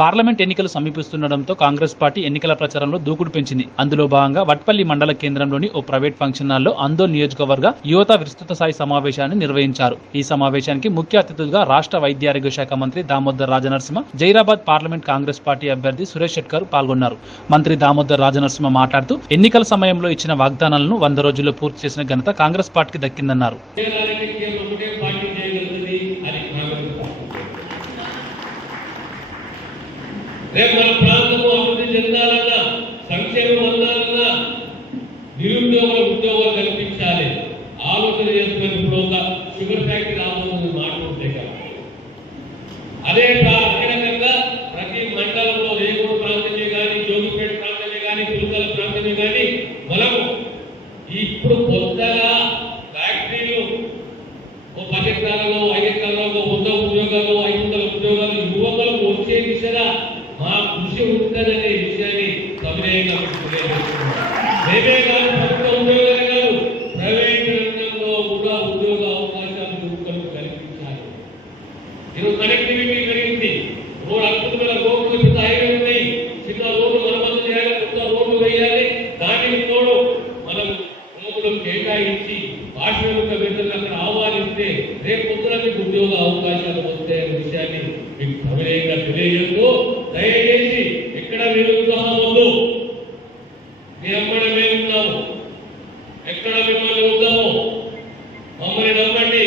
Parliament ఎన్నికలు సమీపిస్తుండటంతో Congress party ఎన్నికల ప్రచారంలో దూకుడు పెంచింది. అందులో భాగంగా వట్పల్లి మండల కేంద్రంలోని ఓ ప్రైవేట్ ఫంక్షన్ హాల్లో ఆందోళన నియోజకవర్గ యువత విస్తృత స్థాయి సమావేశాన్ని నిర్వహించారు. ఈ సమావేశానికి ముఖ్య అతిథులుగా రాష్ట్ర వైద్య ఆరోగ్య శాఖ మంత్రి దామోదర్ రాజనరసింహ జైరాబాద్ పార్లమెంట్ కాంగ్రెస్ పార్టీ అభ్యర్థి సురేష్ షెట్కర్ పాల్గొన్నారు. మంత్రి దామోదర్ రాజనరసింహ మాట్లాడుతూ ఎన్నికల సమయంలో ఇచ్చిన వాగ్దానాలను వంద రోజుల్లో పూర్తి చేసిన ఘనత కాంగ్రెస్ పార్టీకి దక్కిందన్నారు చేయడానికి కేవలం ఒకటే పార్టీ చేయగలుగుతుంది అది కాంగ్రెస్ పార్టీ రేపు మన ప్రాంతము అభివృద్ధి చెందాలన్నా సంక్షేమం అందాలన్నా నిరుద్యోగుల ఉద్యోగాలు కల్పించాలి. ఆలోచన చేసుకుని ఇప్పుడు ఒక షుగర్ ఫ్యాక్టరీ రాబోతుంది మాట ఉంటే అదే అదే రకంగా ప్రతి మండలంలో రేగూరు ప్రాంతమే కానీ జోగిపేట ప్రాంతమే కానీ పులుకల ప్రాంతమే కానీ మనము ఇప్పుడు కొత్తగా ఫ్యాక్టరీలు ఓ పది ఎకరాలలో ఐదు ఎకరాలలో వంద ఉద్యోగాలు ఐదు వందల ఉద్యోగాలు యువకులకు వచ్చే దిశగా తెలియజేస్తున్నాను. కాదు ప్రభుత్వ ఉద్యోగాలే కాదు ప్రైవేట్ రంగంలో కూడా ఉద్యోగ అవకాశాలు యువకులకు కల్పించాలి ఈరోజు కనెక్టివిటీ పెరిగింది రోడ్ అద్భుతమైన రోడ్లు పెద్ద హైవే ఉన్నాయి చిన్న రోడ్లు మరమ్మతు చేయాలి కొత్త రోడ్లు వేయాలి దానికి తోడు మనం భూములు కేటాయించి పారిశ్రామికవేత్తలను అక్కడ ఆహ్వానిస్తే రేపు పొద్దున మీకు ఉద్యోగ అవకాశాలు వస్తాయనే విషయాన్ని మీకు సవినయంగా తెలియజేస్తూ దయచేసి ఎక్కడ నిరుత్సాహం ఎక్కడ మిమ్మల్ని ఉందాము మమ్మల్ని నమ్మండి.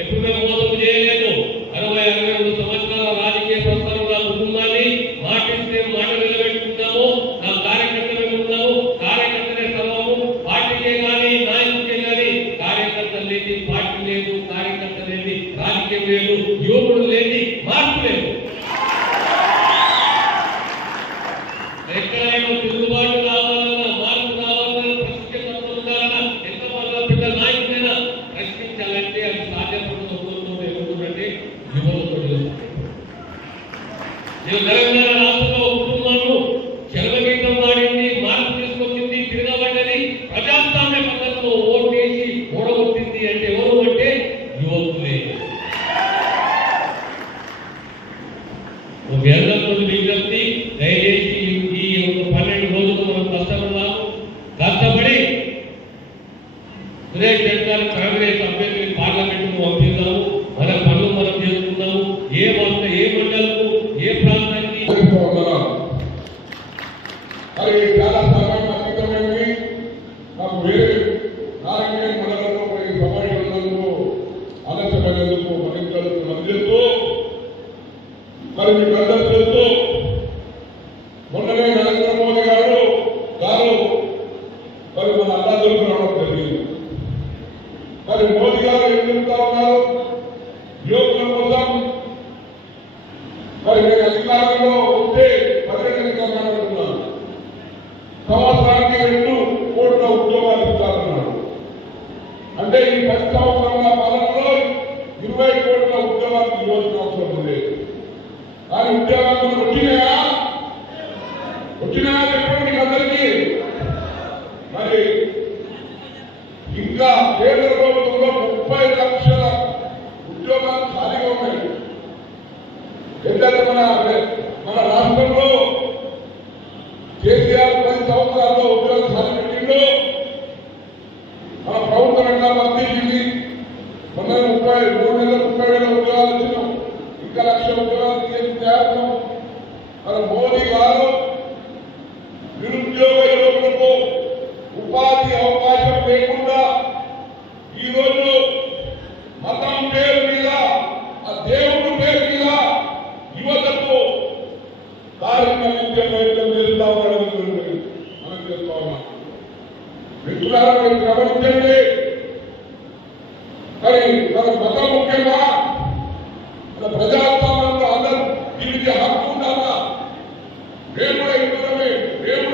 ఎప్పుడు మేము మోసం చేయలేదు. అరవై అరవై రెండు సంవత్సరాల రాజకీయ ప్రస్థానం నా కుటుంబాన్ని మాటిస్తే మాట నిలబెట్టుకున్నాము నా కార్యకర్తలు ఉన్నాము. కార్యకర్తలే సర్వము. పార్టీకే కానీ నాయకుడికే కానీ కార్యకర్త లేని పార్టీ లేదు కార్యకర్త లేని రాజకీయం లేదు యువకుడు లేని ఒక ఎల్లప్పుడు విజ్ఞప్తి దయచేసి ఈ ఒక పన్నెండు రోజులు మనం కష్టపడదాం కష్టపడి సురేష్ జడ్గారు కాంగ్రెస్ అభ్యర్థిని పార్లమెంట్ పంపిద్దాము. మన పనులు మనం చేసుకుందాము. ఏ మంత ఏ మండలకు ఏ ప్రాంతానికి? మరి మీకు మొన్ననే నరేంద్ర మోదీ గారు గారు మరి మన అల్లాదులకు రావడం జరిగింది. మరి మోదీ గారు ఏం చెప్తా ఉన్నారు? యువకుల కోసం మరి నేను అధికారంలో ఉంటే పర్యటనకున్నాను సంవత్సరానికి రెండు కోట్ల ఉద్యోగాలు ఇస్తారన్నాడు అంటే ఈ పది సంవత్సరాల పాలనలో ఇరవై కోట్ల ఉద్యోగాలు ఇవ్వాల్సిన అవసరం. ఉద్యోగాలు వచ్చినాయా వచ్చినాయా చెప్పండి అందరికీ మరి ఇంకా కేంద్ర ప్రభుత్వంలో ముప్పై లక్షల ఉద్యోగాలు ఖాళీగా ఉన్నాయి ఎందుకంటే మన మన రాష్ట్రంలో కేసీఆర్ పది సంవత్సరాల్లో ఉద్యోగ సాధన మన ప్రభుత్వ రంగాలు అందించింది ముప్పై మూడు నెలల ముప్పై వేల ఉద్యోగాలు వచ్చినాం. ఇంకా లక్ష మన మోదీ గారు నిరుద్యోగ యువకులకు ఉపాధి అవకాశం లేకుండా ఈరోజు మతం పేరు మీద ఆ దేవుడు పేరు మీద యువతకు కార్మిక విద్య ప్రయత్నం చేస్తా ఉన్నాడని మనం చేస్తా ఉన్నాం. మిత్రులారా మీరు గమనించండి. మరి మన మతం ముఖ్యంగా మేము కూడా హిందువులమే మేము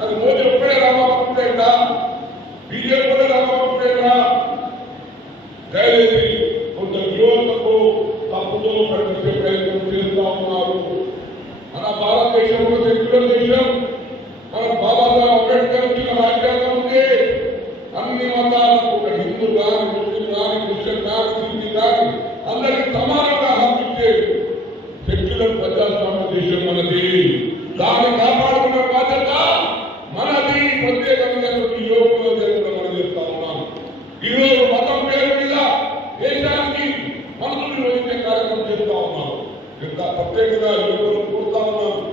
అది మోదీ ఒక్కడే రామభక్తుడేనా బీజేపీ కూడా రామభక్తుడేనా దయచేసి కొంత యువతకు తప్పుతో ప్రకటించే ప్రయత్నం చేస్తూ ఉన్నారు. మన భారతదేశంలో సెక్యులర్ దేశం మన బాబాసాహెబ్ అంబేద్కర్ ఇచ్చిన రాజ్యాంగం ఉంది. అన్ని మతాలకు ఒక హిందూ కానీ ముస్లిం కానీ క్రిస్టియన్ కానీ హిందీ కానీ అందరికి సమానంగా